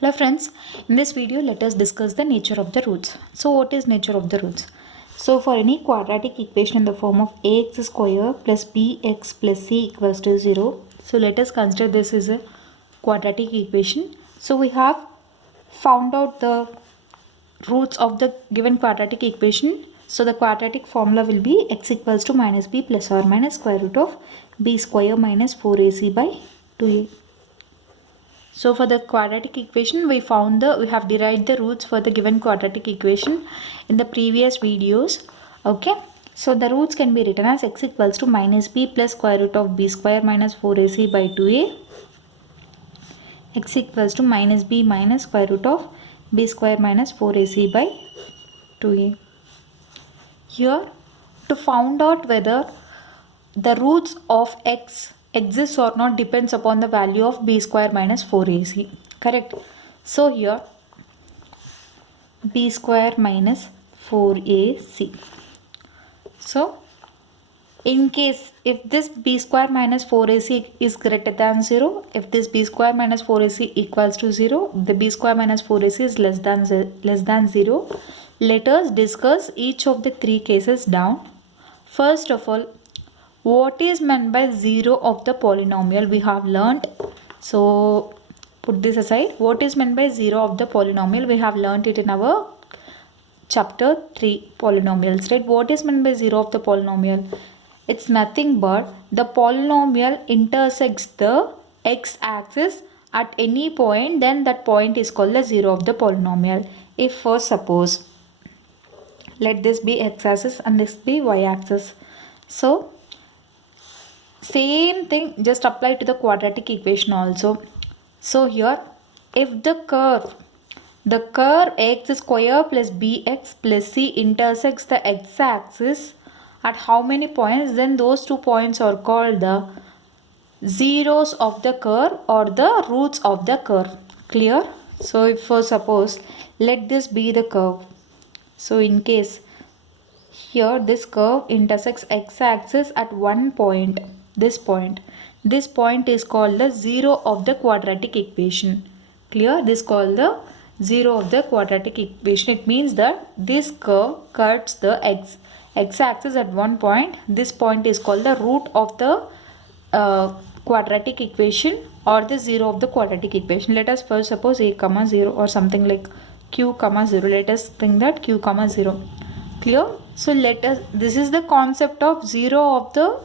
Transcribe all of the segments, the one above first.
Hello friends, in this video let us discuss the nature of the roots. So what is nature of the roots? So for any quadratic equation in the form of ax square plus bx plus c equals to 0. So let us consider this is a quadratic equation. So we have found out the roots of the given quadratic equation. So the quadratic formula will be x equals to minus b plus or minus square root of b square minus 4ac by 2a. So for the quadratic equation, we have derived the roots for the given quadratic equation in the previous videos. Okay. So the roots can be written as x equals to minus b plus square root of b square minus 4ac by 2a. X equals to minus b minus square root of b square minus 4ac by 2a. Here, to find out whether the roots of x exists or not depends upon the value of b square minus 4ac. Correct. So here b square minus 4ac. So in case if this b square minus 4ac is greater than 0, if this b square minus 4ac equals to 0, the b square minus 4ac is less than 0. Let us discuss each of the three cases down. First of all, what is meant by 0 of the polynomial we have learnt. So put this aside. What is meant by 0 of the polynomial? We have learnt it in our chapter 3 polynomials, right? What is meant by 0 of the polynomial? It's nothing but the polynomial intersects the x-axis at any point, then that point is called the 0 of the polynomial. If first suppose, let this be x-axis and this be y-axis. So same thing just apply to the quadratic equation also. So here if the curve x square plus bx plus c intersects the x-axis at how many points, then those 2 points are called the zeros of the curve or the roots of the curve. Clear? So if for suppose let this be the curve. So in case here this curve intersects x-axis at one point, this point is called the 0 of the quadratic equation. Clear? This is called the 0 of the quadratic equation. It means that this curve cuts the x-axis at one point. This point is called the root of the quadratic equation or the 0 of the quadratic equation. Let us first suppose a comma 0 or something like q comma 0. Let us think that q comma 0. Clear? So this is the concept of 0 of the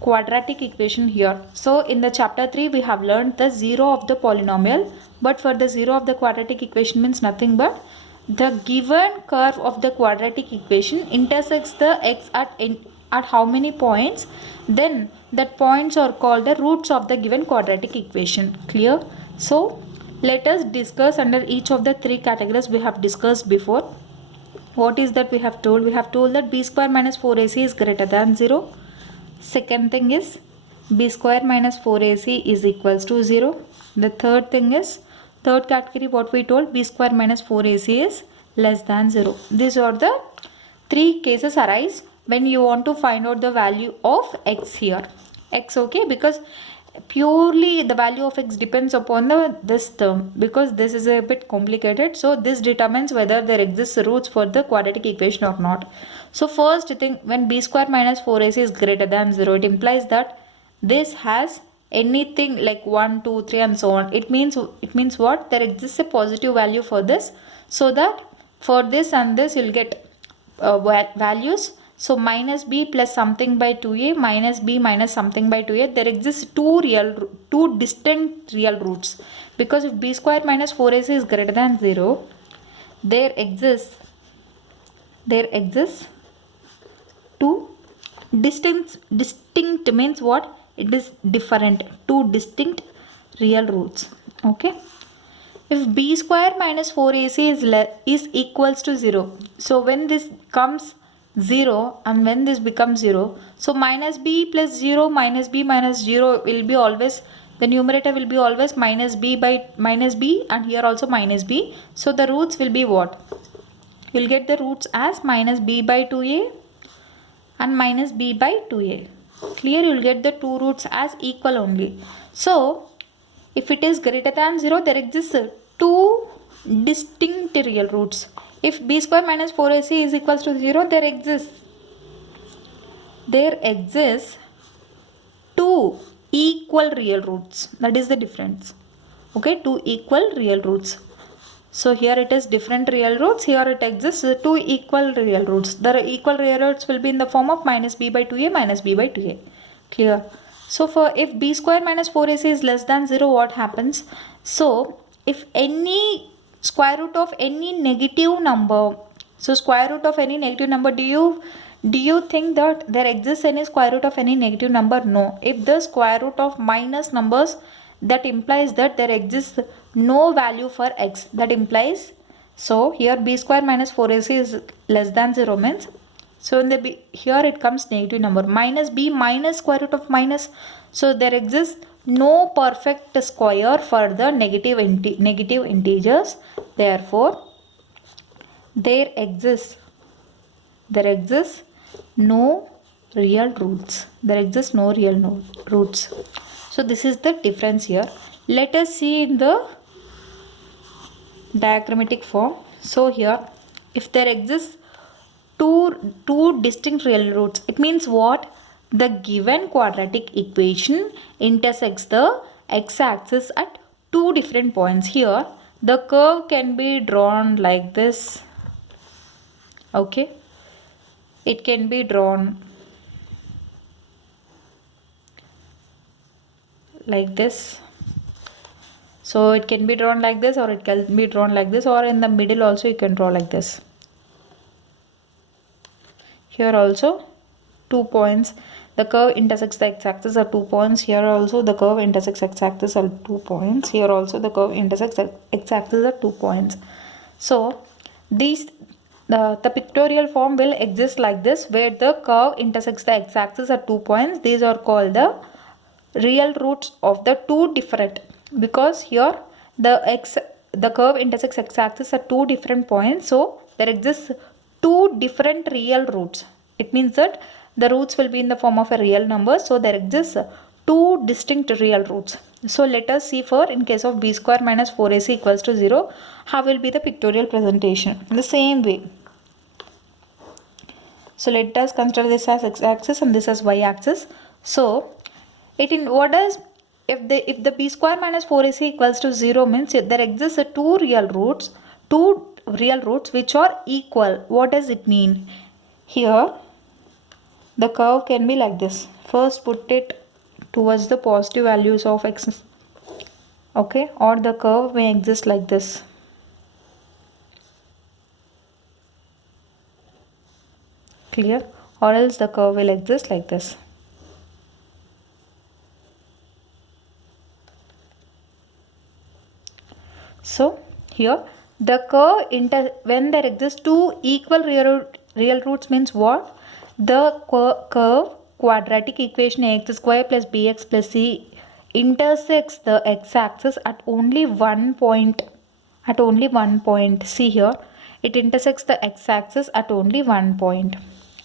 quadratic equation here. So in the chapter 3 we have learned the 0 of the polynomial, but for the 0 of the quadratic equation means nothing but the given curve of the quadratic equation intersects the x at how many points, then that points are called the roots of the given quadratic equation. Clear? So let us discuss under each of the three categories we have discussed before. What is that we have told? We have told that b square minus 4ac is greater than 0. Second thing is b square minus 4ac is equals to 0. The third thing is, third category what we told, b square minus 4ac is less than 0. These are the three cases arise when you want to find out the value of x here. X, okay, because purely the value of x depends upon this term, because this is a bit complicated. So this determines whether there exists roots for the quadratic equation or not. So first thing, when b square minus 4ac is greater than 0, it implies that this has anything like 1, 2, 3 and so on. It means what? There exists a positive value for this, so that for this and this you'll get values. So minus b plus something by 2a minus b minus something by 2a, there exists two distinct real roots, because if b square minus 4ac is greater than 0, there exists two distinct means what? It is different, two distinct real roots. Okay. If b square minus 4ac is equals to 0, so when this comes 0 and when this becomes 0, so minus b plus 0 minus b minus 0 will be always, the numerator will be always minus b by minus b, and here also minus b. So the roots will be what? You will get the roots as minus b by 2a and minus b by 2a. Clear? You will get the two roots as equal only. So if it is greater than 0, there exists two distinct real roots. If b square minus 4ac is equals to 0, there exists two equal real roots. That is the difference. Okay, two equal real roots. So here it is different real roots. Here it exists two equal real roots. The equal real roots will be in the form of minus b by 2a minus b by 2a. Clear? So for if b square minus 4ac is less than 0, what happens? So if any square root of any negative number, so square root of any negative number, do you think that there exists any square root of any negative number? No. If the square root of minus numbers, that implies that there exists no value for x. That implies, so here b square minus 4ac is less than 0 means, so in the here it comes negative number, minus b minus square root of minus. So there exists no perfect square for the negative integers. Therefore, there exists no real roots. There exists no real roots. So this is the difference here. Let us see in the diagrammatic form. So here, if there exists two distinct real roots, it means what? The given quadratic equation intersects the x-axis at two different points. Here, the curve can be drawn like this. Okay, it can be drawn like this. So it can be drawn like this, or it can be drawn like this, or in the middle also you can draw like this. Here also 2 points. The curve intersects the x-axis at 2 points. Here also the curve intersects x-axis at 2 points. Here also the curve intersects x-axis at 2 points. So the pictorial form will exist like this, where the curve intersects the x-axis at 2 points. These are called the real roots of the two different, because here the curve intersects x-axis at two different points. So there exists two different real roots. It means that the roots will be in the form of a real number. So there exists two distinct real roots. So let us see for in case of b square minus 4ac equals to 0, how will be the pictorial presentation in the same way. So let us consider this as x-axis and this as y-axis. So if the b square minus 4ac equals to 0 means there exists two real roots which are equal. What does it mean? Here the curve can be like this. First put it towards the positive values of x. Okay, or the curve may exist like this. Clear? Or else the curve will exist like this. So here the curve when there exists two equal real roots means what? The curve quadratic equation ax square plus bx plus c intersects the x-axis at only one point. See here, it intersects the x-axis at only one point.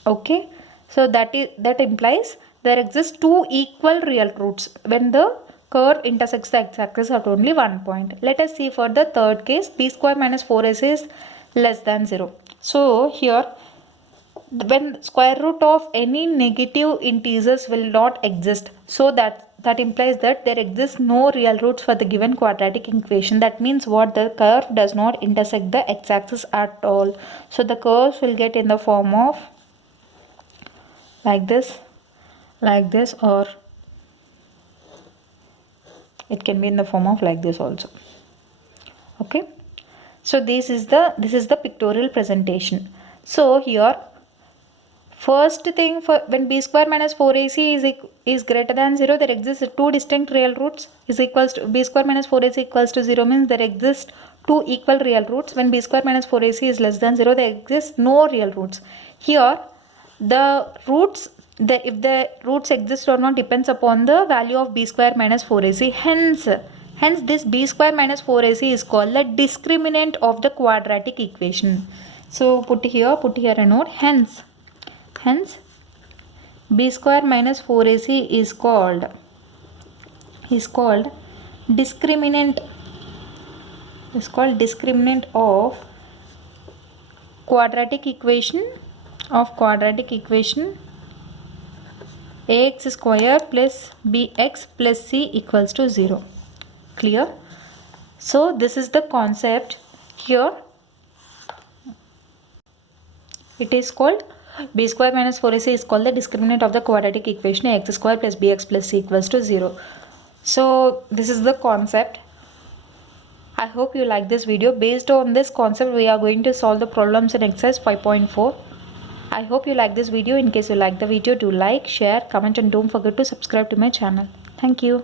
Okay, so that implies there exists two equal real roots when the curve intersects the x-axis at only one point. Let us see for the third case, b square minus 4ac is less than 0. So here, when square root of any negative integers will not exist, so that implies that there exists no real roots for the given quadratic equation. That means what? The curve does not intersect the x-axis at all. So the curves will get in the form of like this, or it can be in the form of like this also. Okay, so this is the pictorial presentation. So here, first thing, for when b square minus 4ac is greater than 0, there exists two distinct real roots is equals to b square minus 4ac equals to 0 means there exist two equal real roots. When b square minus 4ac is less than 0, there exists no real roots. Here the roots, if the roots exist or not depends upon the value of b square minus 4ac. Hence this b square minus 4ac is called the discriminant of the quadratic equation. So put here a note. Hence b square minus 4ac is called discriminant is called discriminant of quadratic equation ax square plus bx plus c equals to 0. Clear? So this is the concept. Here it is called b square minus 4ac is called the discriminant of the quadratic equation ax square plus bx plus c equals to 0. So this is the concept. I hope you like this video. Based on this concept, we are going to solve the problems in exercise 5.4. I hope you like this video. In case you like the video, do like, share, comment and don't forget to subscribe to my channel. Thank you.